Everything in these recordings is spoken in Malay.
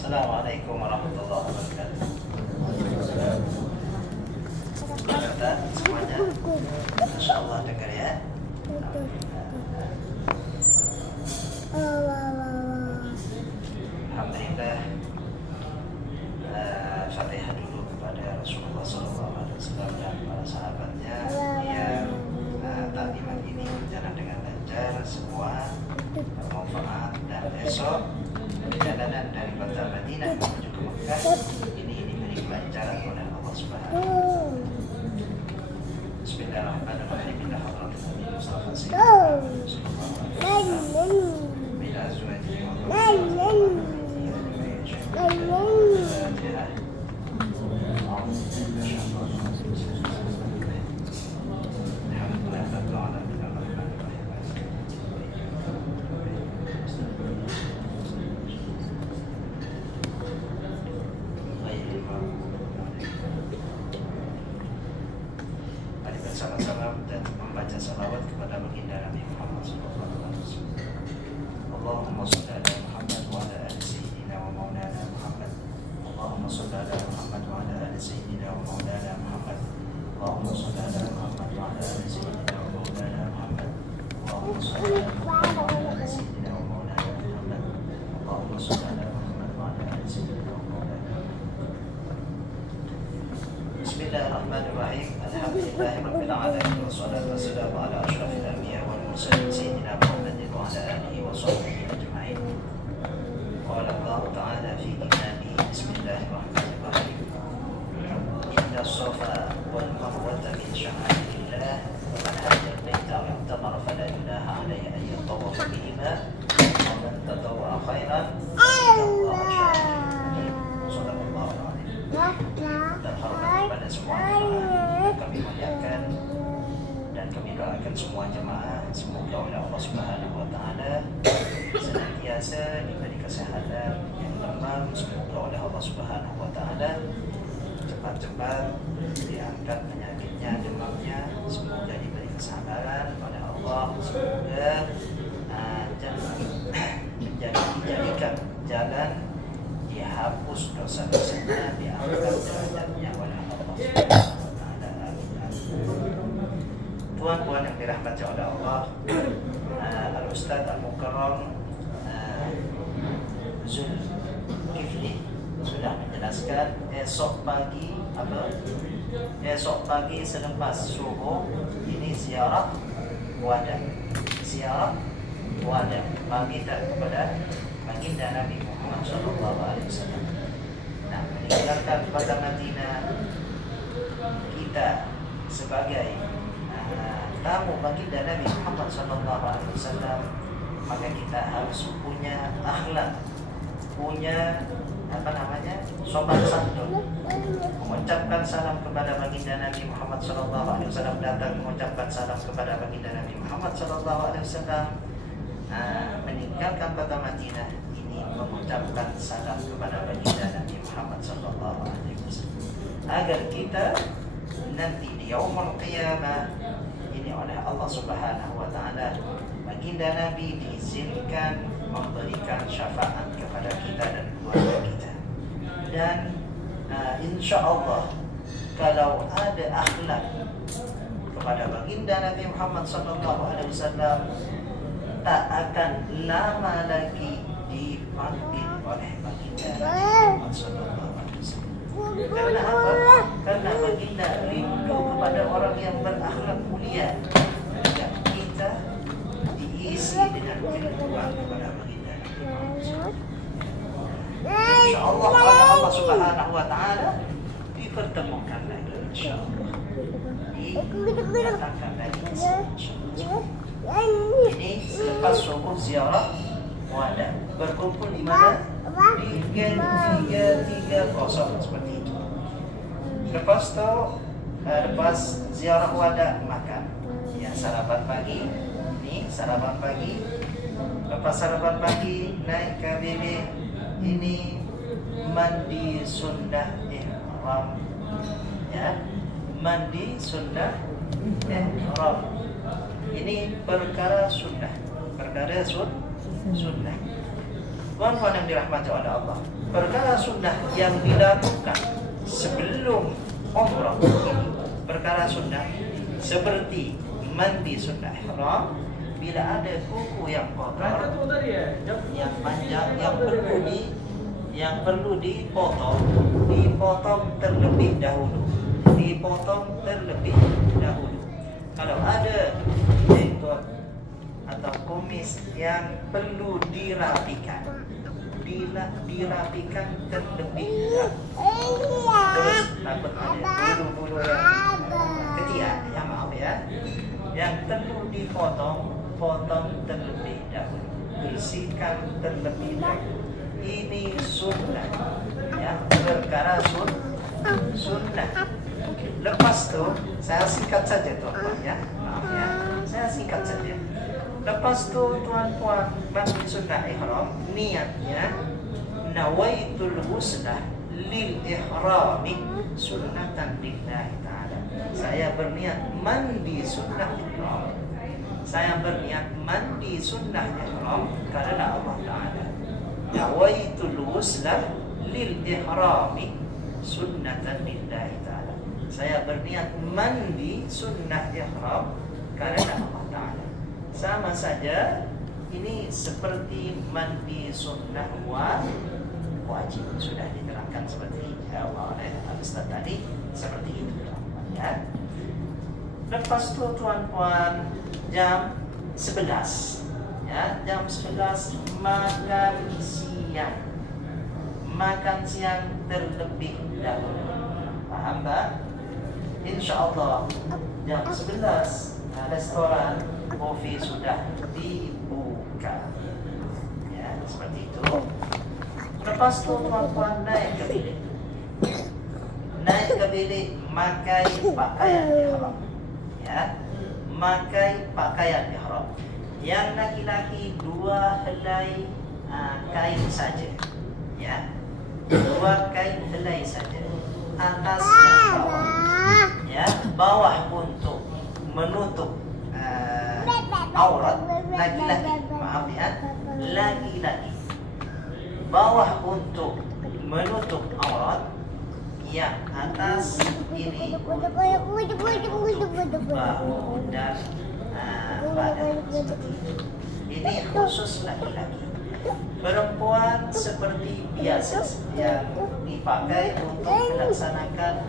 Assalamualaikum warahmatullahi wabarakatuh. Kata semuanya, Masya Allah dengar ya. Alhamdulillah. Fatihah dulu kepada Rasulullah SAW dan para sahabatnya yang taklimat ini berjalan dengan lancar, semua bermanfaat, dan besok perjalanan dari kota Madinah menuju ke Mekah ini diberi kelancaran oleh Allah Subhanahu wa Ta'ala. Bismillahirrahmanirrahim. Ila hadratin Nabi Mustafa sallallahu alaihi wasallam bila azwajihi wa sama-sama dan membaca salawat kepada baginda Nabi Muhammad SAW. Allahumma sholli ala Muhammad wa ala ali sayyidina wa maulana Muhammad. Allahumma sholli ala Muhammad wa ala ali sayyidina wa maulana Muhammad. Allahumma sholli ala Muhammad wa ala ali sayyidina wa maulana Muhammad. Allahumma sholli ala Muhammad wa ala ali sayyidina wa maulana Muhammad. Allahumma sholli ala Muhammad wa ala ali sayyidina wa maulana Muhammad. Bismillahirrahmanirrahim. Alhamdulillahirabbil alamin wassalatu wassalamu ala asyrafil anbiya wal mursalin sayyidina Muhammadin wa ala alihi wa sahbihi ajma'in. Qala Allah ta'ala fi kitabihi bismillahirrahmanirrahim. Inna as-safa wal marwata min sya'airillah wa man hajja al-baita aw i'tamara fala junaha alayhi an yatawafa bihima wa man tatawwa'a khairan fa inna Allaha syakirun alim. Shallallahu alaihi wasallam. Dan hormat kepada semua jemaah kami muliakan dan kami doakan semua jemaah semoga oleh Allah Subhanahu wa Ta'ala senantiasa diberi kesehatan yang lemah, semoga oleh Allah Subhanahu wa Ta'ala cepat-cepat diangkat penyakitnya, demamnya, semoga diberi kesabaran oleh Allah, semoga dijadikan jalan dihapus dosa-dosanya, diangkat derajatnya oleh Allah Subhanahu wa Ta'ala. Tuan-tuan yang dirahmati oleh Allah, Al-Ustaz Al-Mukarram Zulkifli sudah menjelaskan esok pagi selepas subuh ini ziarah wada, pamitan kepada baginda Nabi Muhammad SAW. Nah, meninggalkan kota Madinah kita sebagai tamu baginda Nabi Muhammad SAW, maka kita harus punya akhlak, punya sopan santun, mengucapkan salam kepada baginda Nabi Muhammad SAW, datang mengucapkan salam kepada baginda Nabi Muhammad SAW. Meninggalkan kota Madinah ini mengucapkan salam kepada baginda Nabi Muhammad SAW agar kita nanti di yaumul qiyamah ini oleh Allah Subhanahu wa Ta'ala baginda Nabi diizinkan memberikan syafaat kepada kita dan keluarga kita. Dan insya Allah kalau ada akhlak kepada baginda Nabi Muhammad SAW, tak akan lama lagi dipanggil oleh baginda Nabi Muhammad SAW. Karena apa? Karena baginda rindu kepada orang yang berakhlak mulia. Dan kita diisi dengan kerinduan kepada baginda Nabi Muhammad SAW. Insya Allah oleh Allah Subhanahu wa Ta'ala dipertemukan lagi, insya Allah didatangkan lagi, insya Allah. Ini selepas subuh ziarah wada, berkumpul di mana? Di Gen 330 seperti itu. Lepas itu lepas ziarah wada makan, ya sarapan pagi. Ini sarapan pagi. Lepas sarapan pagi naik KBB, ini mandi sunnah ihram, ya mandi sunnah ihram. Ini perkara sunnah, sunnah. Tuan-tuan yang dirahmati oleh Allah, perkara sunnah yang dilakukan sebelum umrah ini, perkara sunnah seperti mandi sunnah ihram, bila ada kuku yang kotor, yang panjang, yang perlu dipotong terlebih dahulu. Kalau ada jenggot atau kumis yang perlu dirapikan terlebih dahulu. Terus takut ada bulu-bulu yang ketiak, ya maaf ya, yang perlu potong terlebih dahulu, bersihkan terlebih dahulu. Ini sunnah, ya, perkara sunnah. Lepas itu saya singkat saja tuan-tuan ya, maaf ya, saya singkat saja. Lepas itu tuan-tuan mandi sunnah ihram, niatnya nawaitul husnah lil ihrami sunnatan lillahi ta'ala. Saya berniat mandi sunnah ihram. Saya berniat mandi sunnah ihram karena Allah Ta'ala. Nawaitul husnah lil ihrami sunnatan lillahi ta'ala. Saya berniat mandi sunnah ihram karena Allah Ta'ala. Sama saja, ini seperti mandi sunnah wajib. Sudah diterangkan seperti oleh Ustaz tadi, seperti itu ya. Lepas itu tuan-tuan jam 11 ya, jam 11 makan siang terlebih dahulu. Paham tak? Insyaallah jam 11 restoran kopi sudah dibuka. Ya, seperti itu. Lepas itu tuan-tuan naik ke bilik, makai pakaian ihram. Ya, makai pakaian ihram. Yang laki-laki 2 helai kain saja. Ya, 2 kain helai saja. Atas dan bawah. Ya, bawah untuk menutup aurat laki-laki. Maaf ya, laki-laki. Bawah untuk menutup aurat, yang atas ini untuk bahu dan badan. Ini khusus laki-laki. Perempuan seperti biasa yang dipakai untuk melaksanakan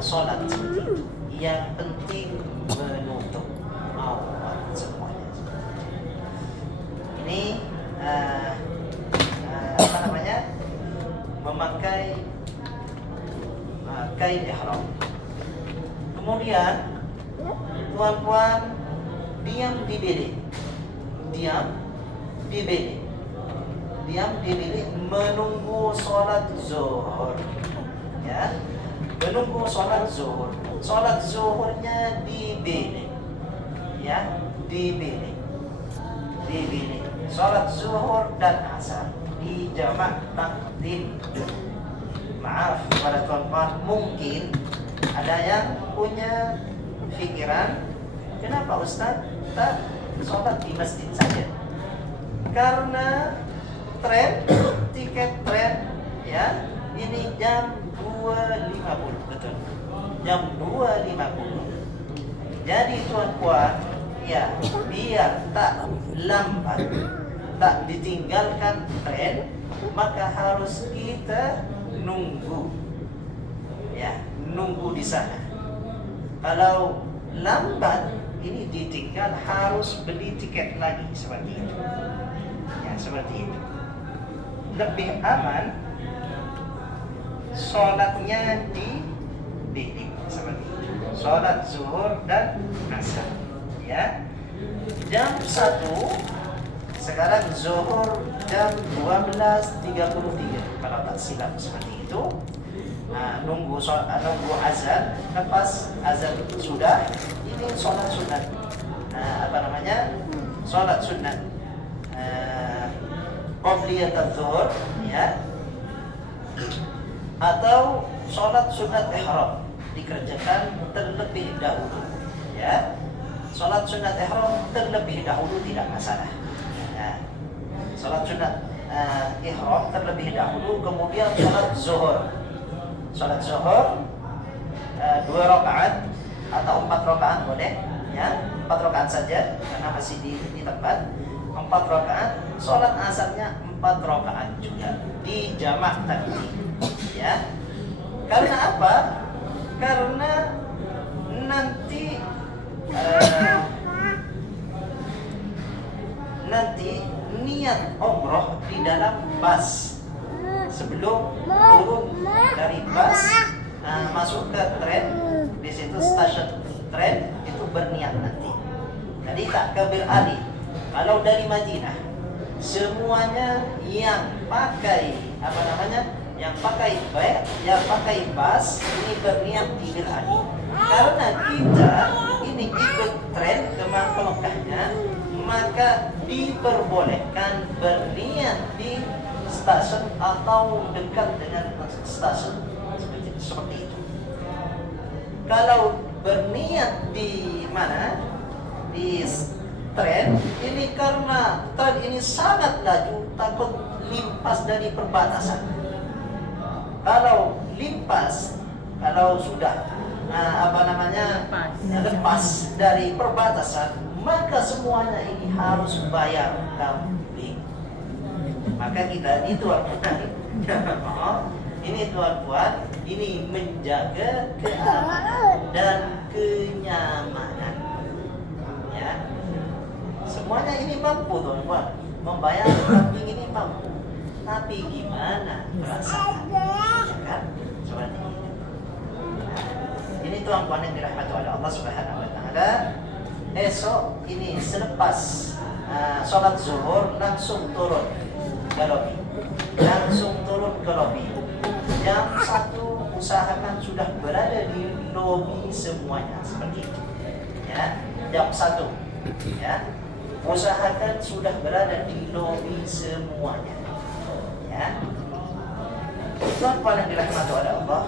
sholat seperti itu. Yang penting menutup aurat semuanya. Ini apa namanya? Memakai kain ihram. Kemudian tuan-tuan diam di bilik menunggu sholat zuhur. Ya, menunggu sholat zuhur. Sholat zuhurnya di bilik. Ya, di bilik. Sholat zuhur dan asar di jamak takdim. Maaf kepada tuan-tuan, mungkin ada yang punya pikiran, kenapa Ustaz tak sholat di masjid saja? Karena tiket tren ya, ini jam 2.50, betul, jam 2.50. Jadi tuan-tuan ya, biar tak lambat, tak ditinggalkan tren, maka harus kita nunggu ya, nunggu di sana. Kalau lambat ini ditinggal, harus beli tiket lagi, seperti itu ya, seperti itu. Lebih aman sholatnya di bilik, seperti itu. Sholat zuhur dan asar ya, jam 1. Sekarang zuhur jam 12.33 kalau tak silap, seperti itu. Nunggu azan. Lepas azan sudah, ini sholat sunat. Sholat sunat qabliyat az-zuhur ya, atau sholat sunat ihram dikerjakan terlebih dahulu ya. Sholat sunat ihram terlebih dahulu tidak masalah. Sholat sunat ihram terlebih dahulu, kemudian sholat zuhur. Sholat zuhur 2 rakaat atau 4 rakaat boleh, ya 4 rakaat saja karena masih di tempat. 4 rakaat, sholat asarnya 4 rakaat juga di jamak tadi, ya. Karena apa? Karena nanti niat umroh di dalam bus sebelum turun dari bus masuk ke tren, di situ stasiun tren itu berniat nanti. Jadi tak kabir ali. Kalau dari Madinah semuanya yang pakai yang pakai bus ini berniat di Bir Ali. Karena kita ini ikut tren ke Mekahnya, maka diperbolehkan berniat di stasiun atau dekat dengan stasiun seperti itu. Kalau berniat di mana? Di tren ini, karena tren ini sangat laju, takut limpas dari perbatasan. Kalau limpas, kalau sudah lepas dari perbatasan, maka semuanya ini harus bayar kambing. Maka kita ini tuan-tuan, ini menjaga keamanan dan kenyamanan, ya. Semuanya ini mampu tuan-tuan, membayar kambing ini mampu. Tapi gimana perasaannya, ya kan? Seperti ini. Ini tuan-tuan yang dirahmati oleh Allah Subhanahu wa taala. Esok ini selepas sholat zuhur langsung turun ke lobi. Jam 1 usahakan sudah berada di lobi semuanya, seperti itu. Ya, jam 1. Ya. Usahakan sudah berada di lobi semuanya. Ya. Tuan-tuan yang dirahmati oleh Allah.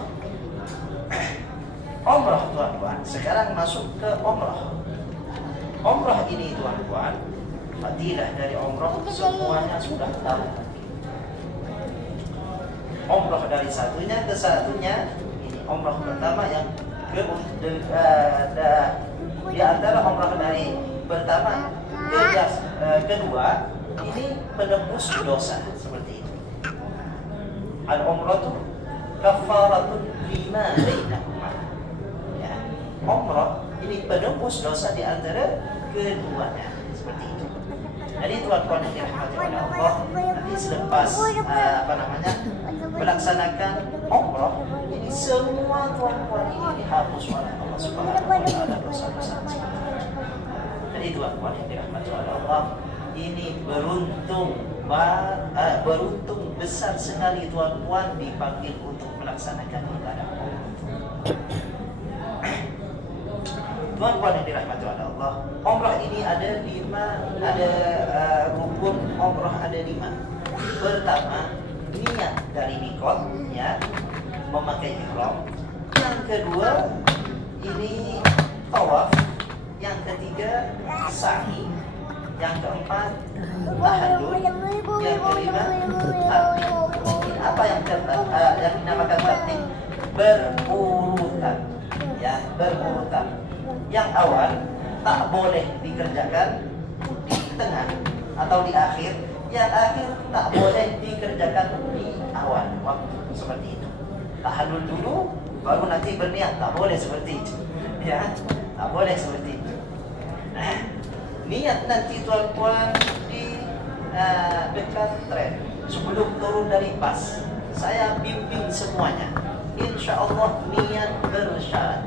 Umrah tuan-tuan, sekarang masuk ke umrah. Umrah ini tuan-tuan, fadilah dari umrah semuanya sudah tahu. Umrah dari satunya ke satunya, ini umrah pertama yang di antara umrah dari pertama ke kedua, ini penebus dosa seperti itu. Al-umratu kafaratun lima bainahuma. Ya, umrah ini penebus dosa di antara keduanya, seperti itu. Jadi tuan-tuan yang dirahmati oleh Allah, nanti selepas melaksanakan umrah ini, semua tuan-tuan ini dihapus oleh Allah Subhanahu wa taala dosa-dosa. Jadi tuan-tuan yang dirahmati oleh Allah, ini beruntung besar sekali tuan-tuan dipanggil untuk melaksanakan ibadah umrah. Tuan-tuan yang dirahmati oleh Allah, umrah ini ada 5, rukun umrah ada 5. Pertama, niat dari mikot, ya, memakai ihram. Yang kedua, ini tawaf. Yang ketiga, sa'i. Yang keempat, tahallul. Yang kelima, tartib. Apa yang dinamakan tartib? Berurutan, ya, berurutan. Yang awal tak boleh dikerjakan di tengah atau di akhir. Yang akhir tak boleh dikerjakan di awal waktu, seperti itu. Tahallul dulu, baru nanti berniat. Tak boleh seperti itu, ya, tak boleh seperti itu. Nah, niat nanti tuan-tuan di dekat tren sebelum turun dari bus. Saya bimbing semuanya. Insya Allah niat bersyarat.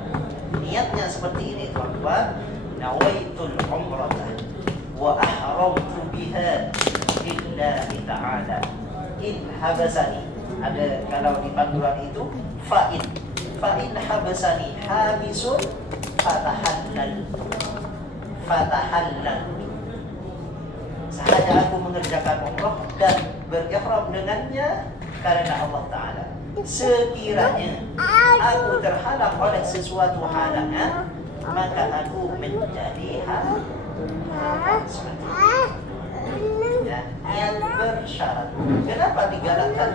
Niatnya seperti ini tuan-tuan. Nawaitul umrata wa ahramtu biha lillahi ta'ala in habasani. Ada kalau di panduan itu fa'in habasani habisun fatahallal. Sahanya aku mengerjakan umrah dan berihram dengannya karena Allah Ta'ala. Sekiranya aku terhalang oleh sesuatu halangan, maka aku menjadi halang. Seperti itu. Ya. niat bersyarat. Kenapa digalakkan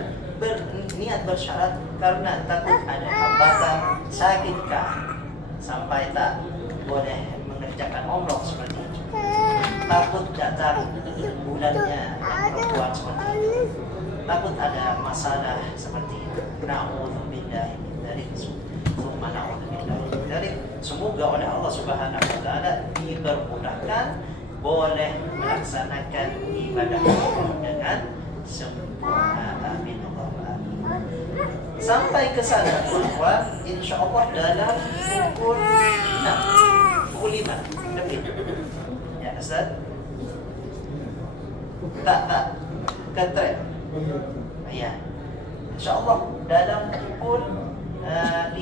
niat bersyarat? Karena takut ada hambatan, sakitkah sampai tak boleh mengerjakan umroh seperti itu. Takut datang bulannya perempuan seperti itu. Takut ada masalah seperti itu. Na'udzubillah dari semoga oleh Allah Subhanahu wa taala dipermudahkan boleh melaksanakan ibadah umroh dengan sempurna. Amin Allahumma amin. Sampai ke sana tuan-tuan, insyaallah dalam pukul 6, pukul 5 lebih. Ya Ustaz? Tak ketrek. Ya. InsyaAllah dalam pukul 5.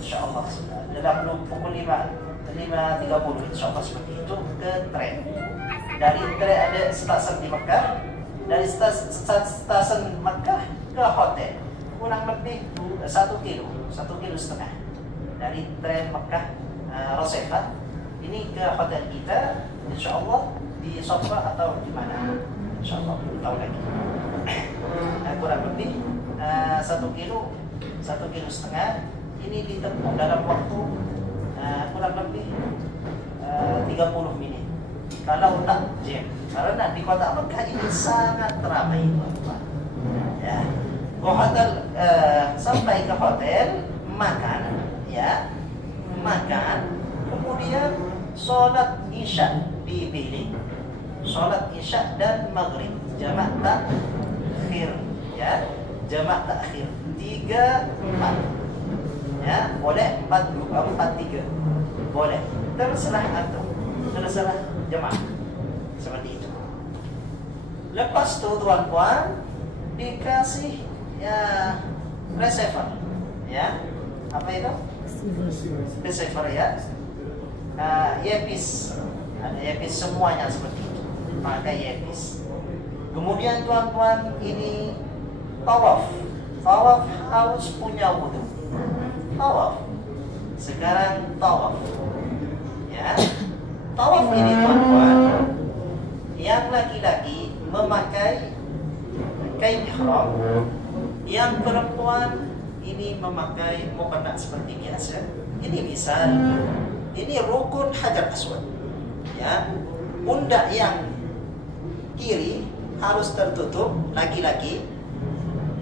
InsyaAllah dalam pukul 5.30 InsyaAllah seperti itu ke tren. Dari tren ada stasiun di Mekah. Dari stasiun Mekah ke hotel kurang lebih 1 kilo, 1,5 kilo. Dari tren Mekah Rosefat ini ke hotel kita, InsyaAllah di Sofa atau di mana, InsyaAllah belum tahu lagi. Kurang lebih 1,5 kilo, 1,5 kilo. Ini ditempuh dalam waktu kurang lebih 30 menit. Kalau tak jam, karena di kota Mekah ini sangat ramai, teman-teman. Ya, hotel sampai ke hotel makan, ya makan, kemudian sholat isya dipilih, sholat isya dan maghrib jamak takhir, ya jamak takhir 3-4, ya boleh 4-3 boleh, terserah antum, terserah jemaah seperti itu. Lepas tu tuan-tuan dikasih ya receiver, ya apa itu receiver, ya earpiece, ada earpiece semuanya seperti itu, pakai earpiece. Kemudian tuan-tuan ini tawaf harus punya wudu. Tawaf sekarang tawaf, ya tawaf ini tuan-tuan, yang laki-laki memakai kain ihram, yang perempuan ini memakai mukena seperti biasa. Ini misal, ini rukun Hajar Aswad, ya pundak yang kiri harus tertutup laki-laki,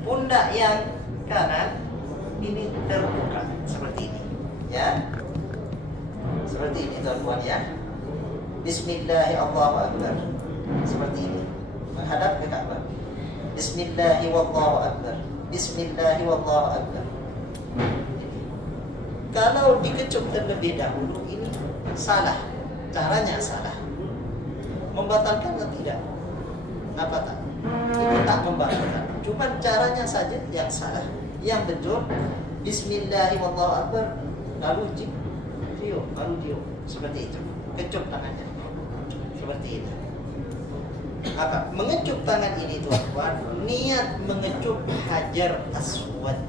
pundak yang kanan ini terbuka seperti ini, ya seperti ini tuan-tuan, ya Bismillahirrahmanirrahim, seperti ini menghadap ke Ka'bah. Bismillahirrahmanirrahim, Bismillahirrahmanirrahim. Kalau dikecup terlebih dahulu ini salah, caranya salah. Membatalkan atau tidak? Apa tak? Itu tak membatalkan, cuma caranya saja yang salah. Yang betul Bismillahirrahmanirrahim, lalu tiup seperti itu, kecup tangannya seperti itu. Apa? Mengecup tangan ini tuan-tuan, niat mengecup Hajar Aswad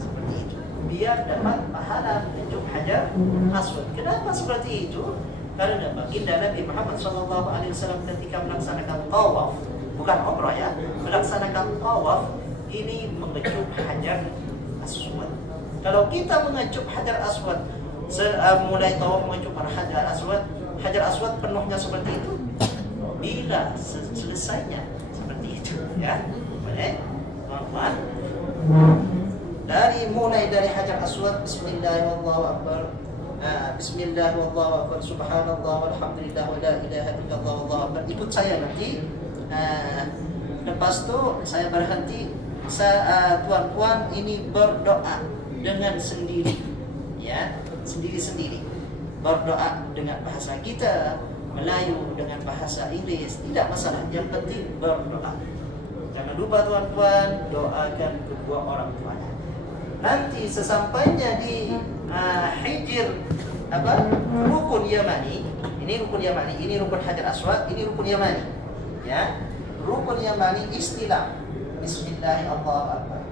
seperti itu, biar dapat pahala mengecup Hajar Aswad. Kenapa seperti itu? Karena baginda Nabi Muhammad SAW ketika melaksanakan tawaf, bukan umrah ya, melaksanakan tawaf ini mengecup Hajar Aswad. Kalau kita mengecup Hajar Aswad, mulai tawaf mengecup Hajar Aswad penuhnya seperti itu, bila selesainya seperti itu, ya boleh teman-teman. Mulai dari Hajar Aswad, Bismillahirrahmanirrahim, Bismillahirrahmanirrahim, Subhanallah walhamdulillah wa la ilaha illallah wallahu akbar. Ikut saya nanti. Lepas tu saya berhenti. Tuan-tuan ini berdoa dengan sendiri, ya sendiri-sendiri, berdoa dengan bahasa kita Melayu, dengan bahasa Inggris, tidak masalah, yang penting berdoa. Jangan lupa tuan-tuan doakan kedua orang tuanya. Nanti sesampainya di Hijr rukun Yamani, ini rukun Yamani, ini rukun Hajar Aswad, ini rukun Yamani, ya rukun Yamani istilah Bismillahirrahmanirrahim,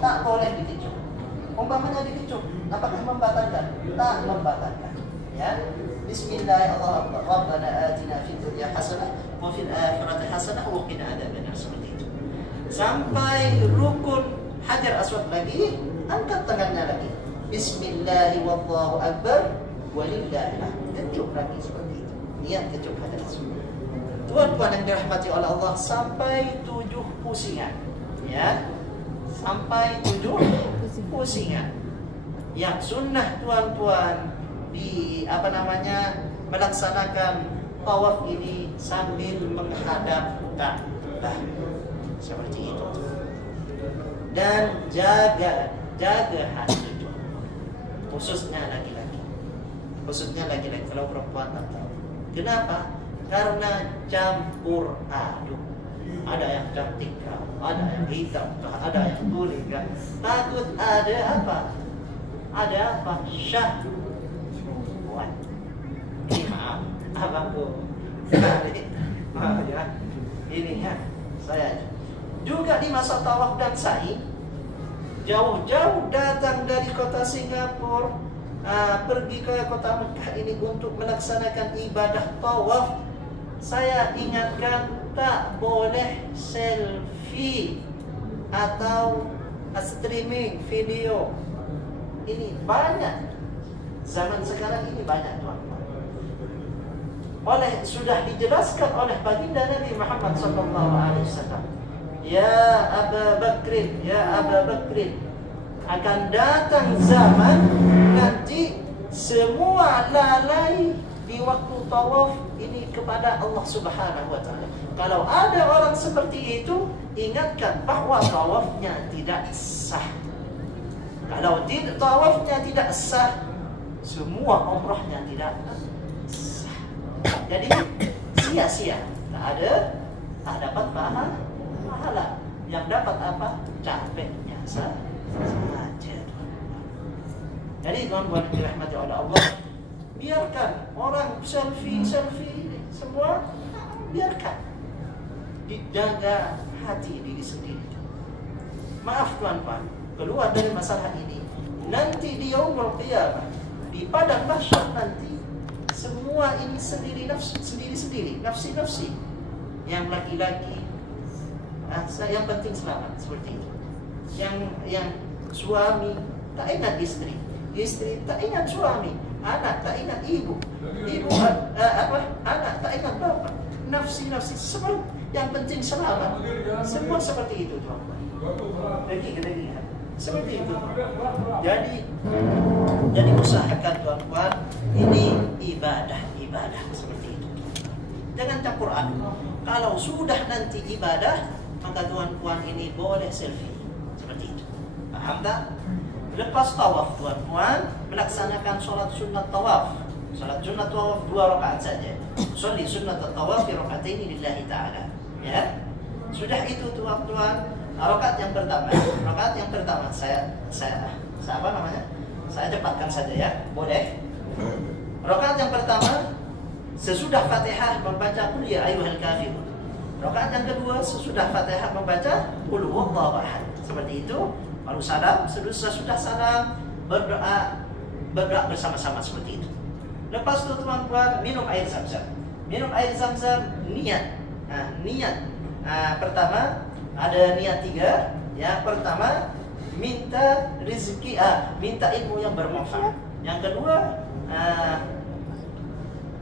tak boleh dikecup. Umpamanya dikecup, apakah membatalkan? Tak membatalkan. Ya, Bismillahirrahmanirrahim. Rabbana atina fid dunya hasanah wa fil akhirati hasanah wa qina adzabannar. Seperti itu. Sampai rukun Hajar Aswad lagi, angkat tangannya lagi. Bismillahirrahmanirrahim wallahu akbar walillahil hamd. Kecup lagi seperti itu. Niat kecup Hajar Aswad. Tuan-tuan yang dirahmati oleh Allah, sampai 7 pusingan. Ya. Sampai 7 pusingan. Yang sunnah tuan-tuan melaksanakan tawaf ini sambil menghadap Ka'bah seperti itu. Dan jaga hati itu, khususnya laki-laki. Kalau perempuan tak tahu. Kenapa? Karena campur aduk. Ada yang cantik, ada yang hitam, ada yang kuning. Takut ada apa? Syahwat. Ini maaf, abangku. Maaf ya. Ini ya, saya juga di masa tawaf dan sa'i, jauh-jauh datang dari kota Singapura, pergi ke kota Mekah ini untuk melaksanakan ibadah tawaf. Saya ingatkan tak boleh selfie atau streaming video. Ini banyak. Zaman sekarang ini banyak, tuan-tuan. Sudah dijelaskan oleh baginda Nabi Muhammad SAW. Ya Aba Bakrin, akan datang zaman nanti semua lalai di waktu tawaf ini kepada Allah Subhanahu wa taala. Kalau ada orang seperti itu, ingatkan bahwa tawafnya tidak sah. Kalau tawafnya tidak sah, semua umrahnya tidak sah. Jadi sia-sia, tak dapat pahala. Yang dapat apa? Capeknya saja. Jadi tuan-tuan dirahmati oleh Allah, biarkan orang selfie semua, biarkan. Dijaga hati diri sendiri. Maaf tuan-tuan, keluar dari masalah ini. Nanti di yaumul qiyamah, di padang mahsyar nanti, semua ini sendiri-sendiri, nafsi-nafsi. Yang laki-laki, yang penting selamat, seperti itu. Yang suami tak ingat istri tak ingat suami, anak tak ingat ibu, anak tak ingat bapak. Nafsi-nafsi, semua yang penting selamat. Semua seperti itu, tuan-tuan. Lagi, seperti itu. Jadi usahakan, tuan-tuan, ini ibadah seperti itu. Jangan campur aduk. Kalau sudah nanti ibadah, maka tuan-tuan ini boleh selfie seperti itu. Paham tak? Lepas tawaf, tuan-tuan melaksanakan sholat sunnat tawaf. Sholat sunnat tawaf 2 rakaat saja. Sholli sunnat tawaf fi raka'ataini lillahi ta'ala. Ya. Sudah itu, tuan-tuan, rakaat yang pertama saya apa namanya? Saya cepatkan saja ya. Boleh? Rakaat yang pertama sesudah Fatihah membaca qul ya ayyuhal kafirun. Rakaat yang kedua sesudah Fatihah membaca qul huwallahu ahad. Seperti itu. Lalu salam, sesudah salam berdoa bersama-sama seperti itu. Lepas itu, tuan-tuan, minum air zam-zam. Niat. Pertama ada niat 3. Yang pertama minta rezeki, minta ilmu yang bermanfaat. Yang kedua,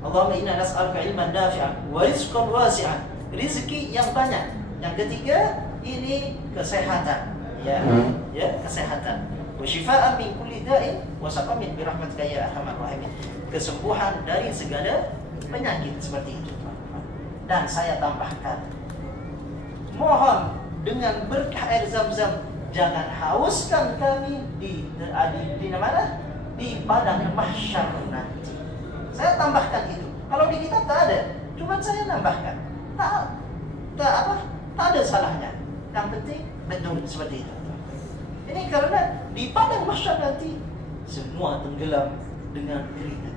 Allahumma inna nas'aluka ilman nafi'an wa rizqan wasi'an. Rezeki yang banyak. Yang ketiga, ini kesehatan. Ya, kesehatan. Wa syifaan min kulli da'in wa saqamin bi rahmatika ya arhamar rahimin. Kesembuhan dari segala penyakit, seperti itu, teman-teman. Dan saya tambahkan, mohon dengan berkah air zam-zam, jangan hauskan kami di mana? Di padang mahsyar nanti. Saya tambahkan itu. Kalau di kitab tak ada, cuma saya tambahkan. Tak ada salahnya. Yang penting betul seperti itu. Ini karena di padang mahsyar nanti semua tenggelam dengan keringat.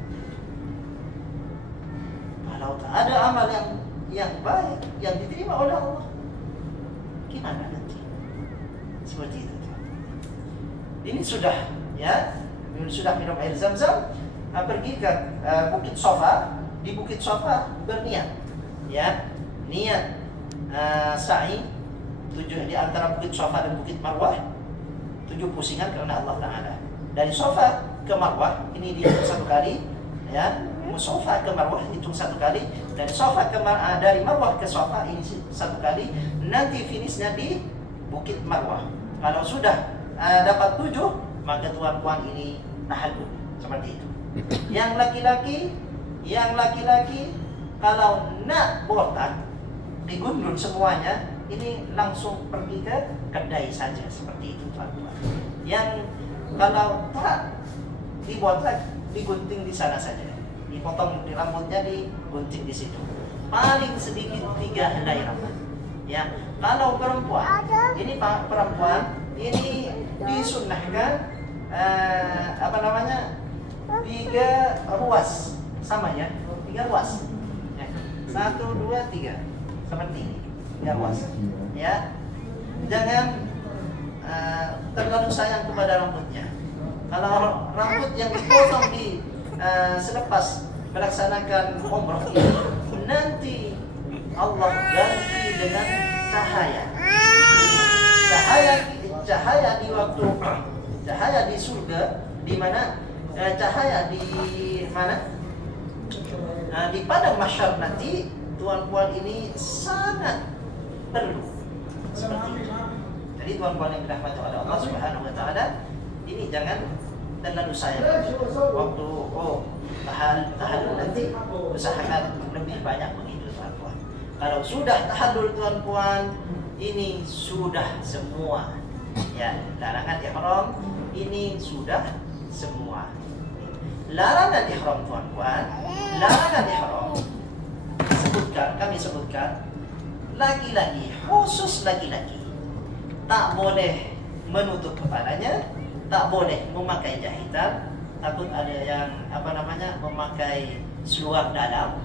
Kalau tak ada amal yang baik yang diterima oleh Allah, gimana nanti? Seperti itu. Ini sudah minum air zam-zam. pergi ke Bukit Sofa, di Bukit Sofa berniat, ya, niat sa'i 7 di antara Bukit Sofa dan Bukit Marwah, 7 pusingan karena Allah Ta'ala. Dari Sofa ke Marwah ini dihitung 1 kali, ya. Sofa ke Marwah hitung 1 kali, dari Sofa ke dari Marwah ke Sofa ini 1 kali. Nanti finishnya di Bukit Marwah. Kalau sudah dapat 7, maka tuan-puan ini tahallul seperti itu. Yang laki-laki kalau nak botak digundul semuanya, ini langsung pergi ke kedai saja seperti itu tuan-tuan. Yang kalau tak dibotak, digunting di sana saja, dipotong di rambutnya, digunting di situ. Paling sedikit 3 helai rambut. Ya, kalau perempuan, ini perempuan ini disunnahkan 3 ruas sama ya, 3 ruas. Ya. 1, 2, 3 seperti ini, 3 ruas. Ya, jangan terlalu sayang kepada rambutnya. Kalau rambut yang dipotong selepas melaksanakan umrah ini, nanti Allah ganti dengan cahaya. Cahaya di waktu cahaya di surga, di mana cahaya di mana? Di padang mahsyar nanti, tuan-puan ini sangat perlu seperti itu. Jadi tuan-puan yang dirahmati oleh Allah Subhanahu wa taala, ini jangan terlalu sayang waktu tahallul nanti, usahakan lebih banyak begitu tuan-puan. Kalau sudah tahallul tuan-puan, ini sudah semua. Ya, larangan ihram ini sudah semua. Larangan ihram tuan-puan, larangan ihram kami sebutkan laki-laki, khusus laki-laki, tak boleh menutup kepalanya, tak boleh memakai jahitan. Takut ada yang memakai seluar dalam,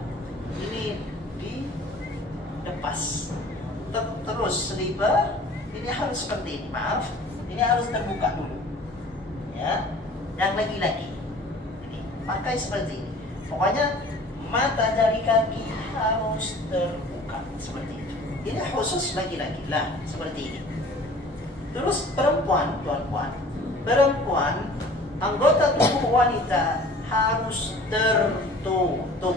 ini dilepas. Terus slipper ini harus seperti ini, maaf, ini harus terbuka dulu, ya. Yang laki-laki ini pakai seperti ini. Pokoknya mata dari kaki harus terbuka seperti itu. Ini khusus laki-laki lah, seperti ini. Terus perempuan, tuan-puan, perempuan, anggota tubuh wanita harus tertutup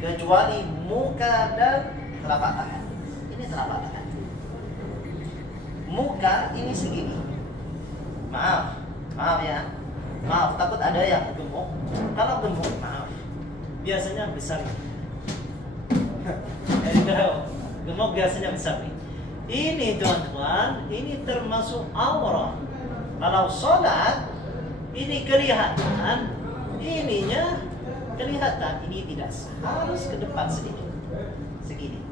kecuali muka dan telapak tangan. Ini telapak tangan. Muka ini segini. Maaf ya. Maaf, takut ada yang gemuk. Kalau gemuk, maaf, biasanya besar. Gemuk biasanya besar nih. Ini tuan-tuan, ini termasuk aurat. Kalau sholat, ini kelihatan, ininya kelihatan, ini tidak, harus ke depan sedikit, segini.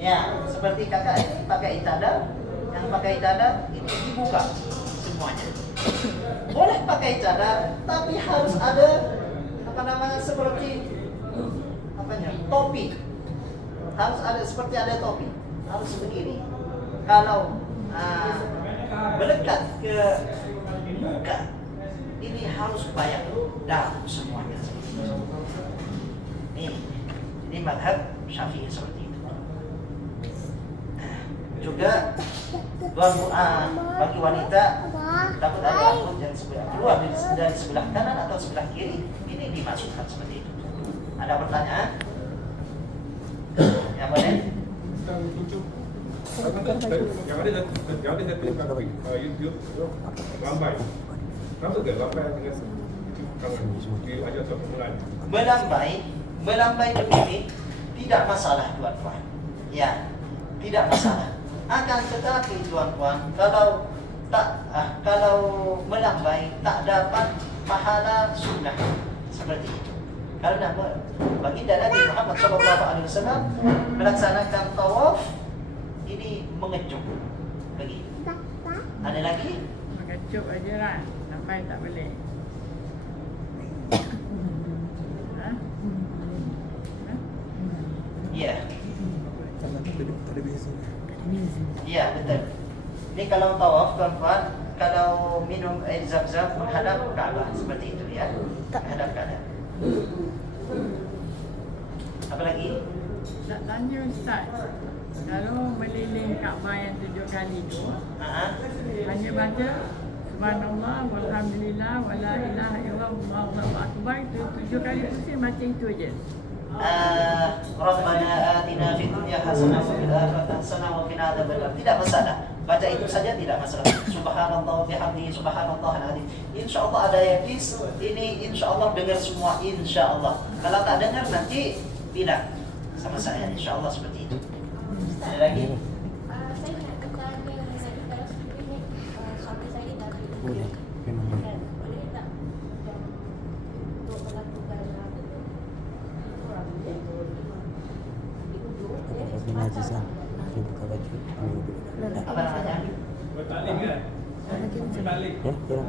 Ya, seperti kakak ini pakai itadal, yang pakai itadal ini dibuka semuanya. Boleh pakai itadal, tapi harus ada seperti topi. Harus ada seperti ada topi. Harus begini. Kalau melekat ke muka, ini harus bayang dalam semuanya. Ini madhab Syafi'i seperti itu. Juga bagi wanita, takut ada rambut yang keluar dari sebelah kanan atau sebelah kiri, ini dimasukkan seperti itu. Ada pertanyaan? Yang mana? Yang ada YouTube lambai. Masuk ke lambai dengan aja mulai. Melambai begini tidak masalah tuan-tuan. Ya, tidak masalah. Akan tetapi tuan-tuan, kalau melambai tak dapat pahala sunnah seperti itu. Karena baginda Nabi Muhammad SAW melaksanakan tawaf ini mengecup begitu. Ada lagi? Mengecup aja lah, sampai tak boleh. Iya. Iya, betul. Ini kalau tawaf tuan-tuan, kalau minum air zam-zam menghadap Ka'bah seperti itu ya. Menghadap Ka'bah. Apa lagi? Nak tanya Ustaz, kalau meliling Kaabah yang 7 kali tu, hanya baca Subhanallah, walhamdulillah, wala ilaha illallah, wallahu akbar, itu 7 kali mesti baca itu aja. Rabbana atina fid dunya hasanah wa fil akhirati hasanah wa qina adzabannar. Tidak masalah. Baca itu saja tidak masalah. Subhanallah bihamdihi subhanallahal azim. Insyaallah ada yang ini insyaallah dengar semua insyaallah. Kalau tak dengar nanti bilang sama saya insyaallah seperti itu. Ada lagi? Saya nak bertanya tadi kalau sebenarnya suami saya dah Boleh, memang boleh. boleh tak untuk melakukan apa tu? Orang Bin Azizan, dia buka baju. Apa namanya? Bertalik kan? Bertalik. Ya, kira.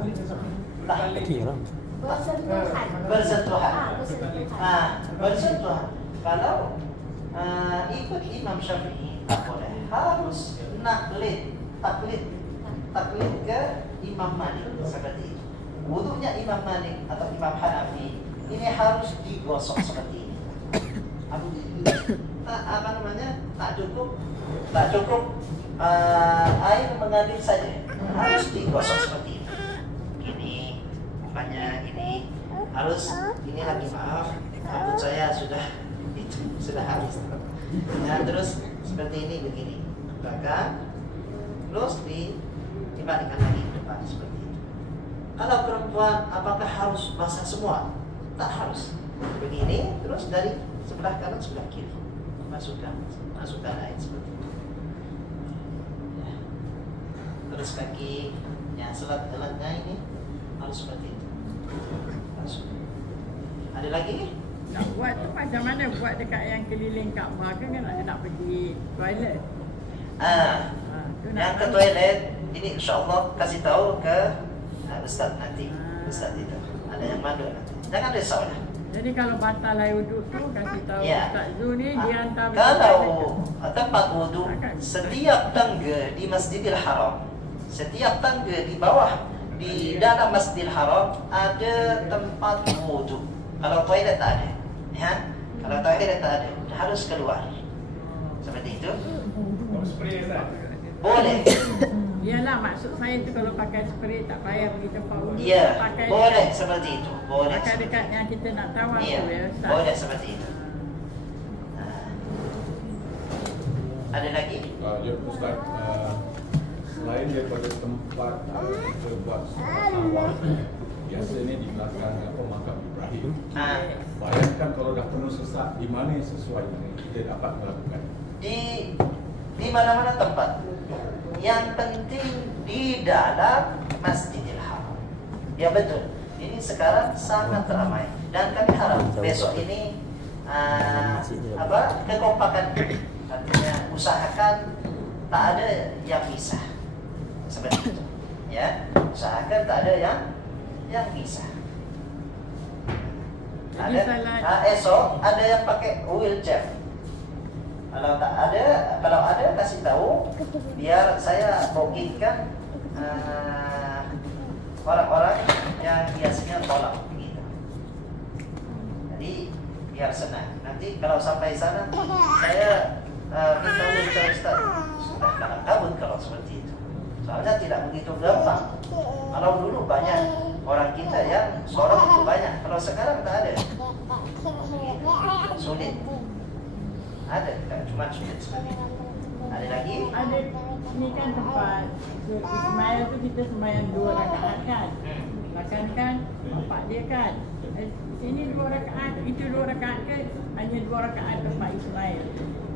Kira. bersentuhan. Bersentuhan. Bersentuhan. Bersentuhan. Kalau ikut Imam Syafi'i tak boleh. Harus taklid ke Imam Malik seperti itu. Wudunya Imam Malik atau Imam Hanafi ini harus digosok seperti ini. Tak cukup air mengalir saja, harus digosok seperti itu. Ini umpamanya ini harus ini lagi maaf, rambut saya sudah habis. Nah, terus seperti ini begini belakang, terus dibalikkan lagi ke depan seperti itu. Kalau perempuan apakah harus basah semua? Tak harus. Begini terus dari sebelah kanan sebelah kiri masukkan air seperti itu. Ya. Terus kaki yang selat-selatnya ini harus seperti itu. Harus. Ada lagi? Nak buat tu macam mana buat dekat yang keliling Kaabah kan nak pergi toilet. Yang ke toilet ini insyaAllah kasih tahu ke Ustaz nanti. Ustaz itu ada yang mandu nanti. Jangan risaulah. Jadi kalau batal air wuduk tu kasih tahu Ustaz Zul ni dia hantar Kalau tempat wuduk setiap tangga di Masjidil Haram, setiap tangga di bawah di dalam Masjidil Haram ada tempat wuduk. Kalau toilet tak ada, ya. Kalau toilet tak ada, harus keluar. Seperti itu. Spray Ustaz. Boleh. Iyalah maksud saya tu kalau pakai spray tak payah pergi tempat wuduk. Ya, Pakai boleh seperti itu. Boleh. Pakai dekat yang kita nak tawaf Iya, tu ya Ustaz. boleh seperti itu. Ada lagi? Ya Ustaz, selain daripada tempat kita buat tawaf, biasanya di belakang makam Ibrahim. Bayangkan kalau dah penuh sesak, di mana yang sesuai kita dapat melakukan? Di mana-mana tempat. Yang penting di dalam Masjidil Haram. Ya betul. Ini sekarang sangat ramai dan kami harap besok ini kekompakan. Artinya usahakan tak ada yang pisah. Seperti itu. Ya, usahakan tak ada yang pisah. Esok ada yang pakai wheelchair. Kalau ada kasih tahu biar saya bookingkan orang-orang yang biasanya tolak begitu. Jadi biar senang. Nanti kalau sampai sana saya minta wheelchair Ustaz. Sudah kalah kabut kalau seperti itu. Soalnya tidak begitu gampang. Kalau dulu banyak orang kita yang sorong itu banyak. Kalau sekarang tak ada. Sulit. Ada, cuma sulit seperti itu. Ada lagi? Ada ni kan tempat sembahyang tu kita sembahyang 2 rakaat kan. Makan kan bapak dia kan. Sini 2 rakaat, itu 2 rakaat ke hanya 2 rakaat tempat Ismail.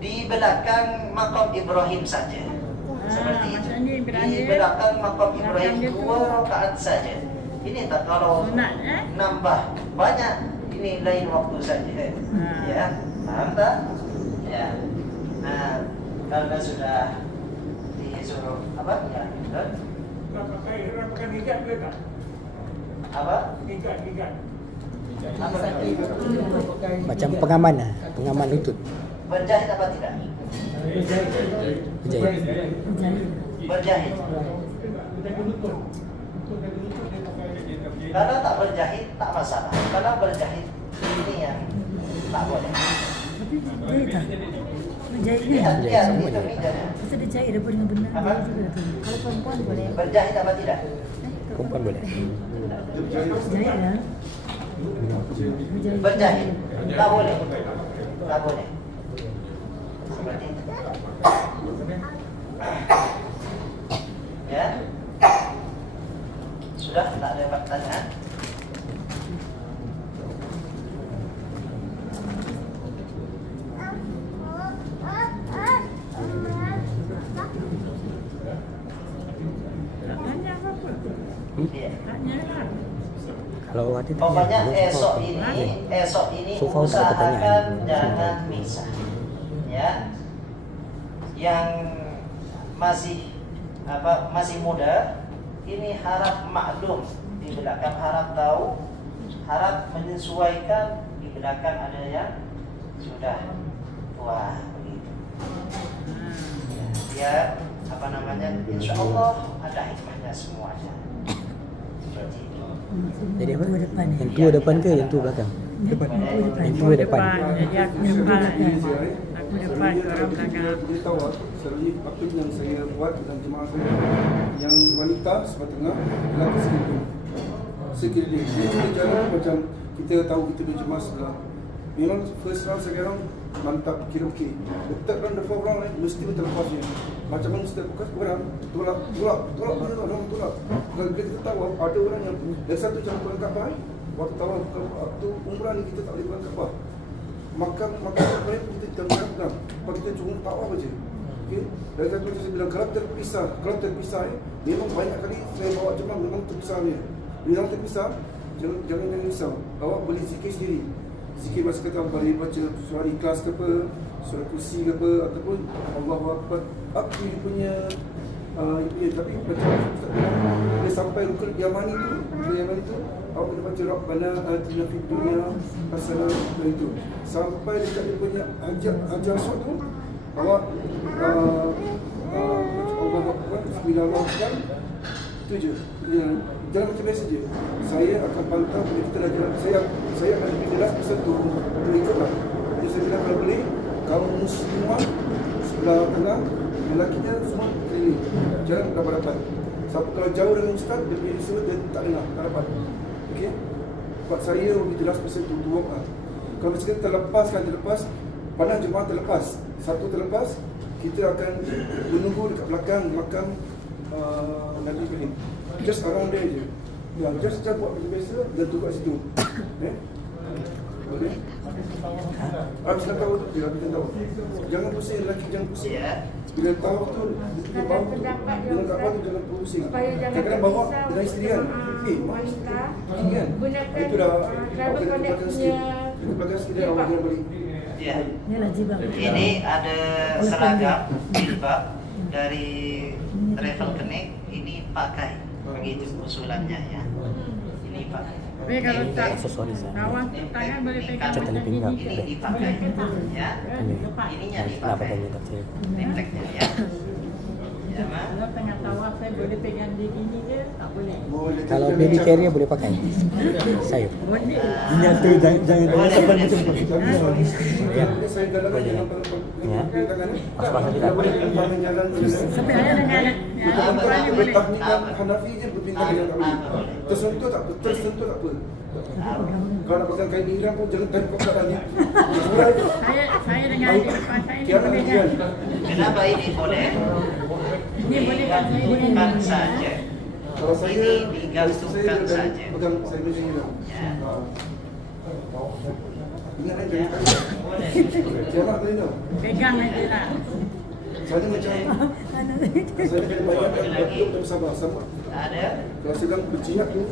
Di belakang makam Ibrahim saja. Seperti itu. Di belakang makam Ibrahim 2 rakaat saja. Ini tak kalau nambah banyak ini lain waktu saja. Ya, paham tak? Ya. Karena sudah disuruh apa? Ya, betul. Pakai gigat ke tak? Apa? Gigat. Apa? Macam pengaman lah, pengaman lutut. Berjahit apa tidak? Berjaya. Berjahit. Kita lutut. Kalau tak berjahit tak masalah. Kalau berjahit ini yang tak boleh. Tapi jahit tak? Jahit ni? Lihat itu mejanya. Masa dia jahit dia boleh dengan benar. Apa? Kalau perempuan boleh. Berjahit apa tidak? Perempuan boleh. Jahit lah. Berjahit tak boleh. Tak boleh. Seperti itu. Ya. Sudah tak ada pertanyaan? Tanya apa-apa. Iya. Tanya lah. Kalau ada tanya, Pokoknya belum esok ini So far tak ada usahakan pertanyaan. jangan misah. Ya. Yang masih muda ini harap maklum di belakang, harap tahu, harap menyesuaikan di belakang ada yang sudah tua begitu. Ya, apa namanya? Insya Allah ada hikmahnya semuanya. Seperti itu. Jadi apa? depan. Yang tua depan ke yang tua belakang? Depan. Yang tua depan. Jadi aku depan. Aku depan, orang belakang. Dia tahu selalunya apa yang saya buat dalam jemaah saya, yang wanita sebelah tengah, lelaki sekeliling. Jadi cara macam kita tahu kita duduk jemaah sebelah. Memang first round sekarang mantap, kira okey. Third round, the fourth round mesti terlepasnya. Macam mana mesti terlepas orang tolak orang tolak. Kalau kita tahu ada orang yang dari satu jam pulang Kaabah, waktu tahu waktu umrah ni kita tak boleh pulang Kaabah. Makan mereka kita terpegang. Kalau kita cuma tawaf aja. Okey. Dan satu saya bilang kalau terpisah memang banyak kali saya bawa jemaah memang terpisah dia. Bila terpisah jangan risau. Awak boleh zikir sendiri. Zikir masa kata boleh baca surah Ikhlas ke apa, surah Kursi ke apa, ataupun Allahu Akbar. Apa dia punya tapi macam dia sampai rukun Yamani tu awak kena baca Rabbana atina fid dunya hasanah itu sampai dekat dia punya ajar tu awak Allahu Akbar bismillahirrahmanirrahim tu je. Jalan macam biasa je. Saya akan pantau bila kita dah jalan. Saya akan lebih jelas pasal tu ikutlah. Jadi saya bilang kalau boleh kaum muslimah sebelah tengah, lelaki-nya semua keliling. Jangan dapat. Sebab kalau jauh dengan ustaz, dia punya suara dia tak dengar, tak dapat. Okey? Buat saya lebih jelas pasal tu lah. Kalau misalkan terlepas, pandang jemaah terlepas. Satu terlepas, kita akan menunggu dekat belakang makam Nabi Ibrahim. Just around there je. Ya, just buat macam biasa dan tunggu kat situ. Boleh? Habis nak tahu tu, kita tahu. Jangan pusing lelaki, jangan pusing. Bila tahu tu, dia bawa tu, dengan Kaabah tu jangan pusing. Kadang-kadang bawa dengan isteri kan. Mak isteri kan. Itu dah awak kena belakang sikit. Belakang sikit dia awak jangan balik. Ya. Ini ada seragam jilbab dari Travel Connect, ini pakai begitu usulannya ya. Ini pakai. Tapi kalau tak Aksesoris kawan tu tangan boleh pegang Cat tali pinggang. Ini dipakai ya. Ininya Kenapa dipakai. tanya tak saya? Refleksnya ya. Ya, Ma. Kalau tengah tawaf saya boleh pegang dia gini je, tak boleh. Kalau baby carrier boleh pakai. Saya. Boleh. Nyata jangan Boleh. Ya. Saya dalam Ya. Pas-pasan tidak. Sampai ayah dengan tuan boleh. Hanafi je berpindah dengan tak boleh. Tersentuh tak apa. Kalau nak pegang kain ihram pun jangan tarik kat belakang ni. Saya dengan adik depan saya ni boleh kan? Kenapa ini boleh? Ini boleh kan? Saya boleh. Digantungkan saja. Kalau saya Ini digantungkan saja. pegang saya punya ihram. Ya. Ingat jangan tarik. Boleh. Jangan tadi tau. Pegang aja lah. Saya macam saya kena bayar betul dan sabar. Ada. Kalau sedang berjihad tu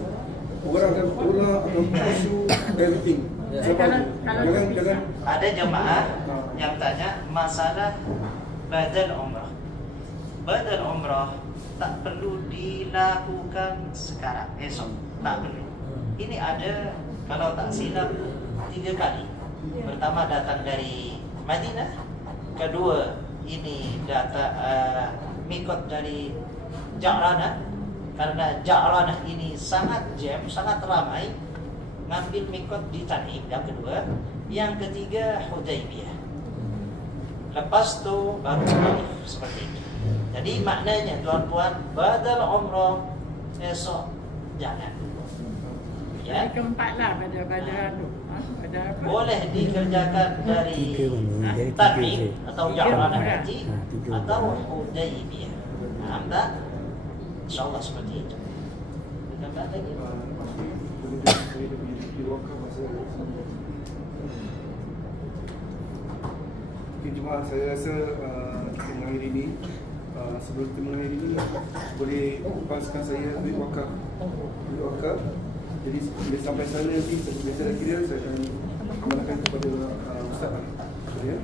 orang akan tolak, akan pursue everything. Jangan Ada jemaah yang tanya masalah badal umrah. Badal umrah tak perlu dilakukan sekarang, esok. Tak perlu. Ini ada kalau tak silap 3 kali. Pertama datang dari Madinah, kedua ini mikot dari Ja'rana, Karena Ja'ranah ini sangat jam, sangat ramai, ngambil mikot di Tanim yang kedua. Yang ketiga Hudaybiyah. Lepas tu baru Taif, seperti itu. Jadi maknanya tuan-tuan, badal umrah esok jangan. Ya. Hari keempat lah pada tu. Pada apa? Boleh dikerjakan dari Tanim atau Ja'ranah haji atau Hudaybiyah. Faham tak? InsyaAllah seperti itu. Kita lagi. Okay, jemaah, saya rasa kita mengakhiri ini. Sebelum kita mengakhiri ini, boleh lepaskan saya duit wakaf. Jadi bila sampai sana nanti biasa dah kira, saya akan amalkan kepada Ustaz. Ya.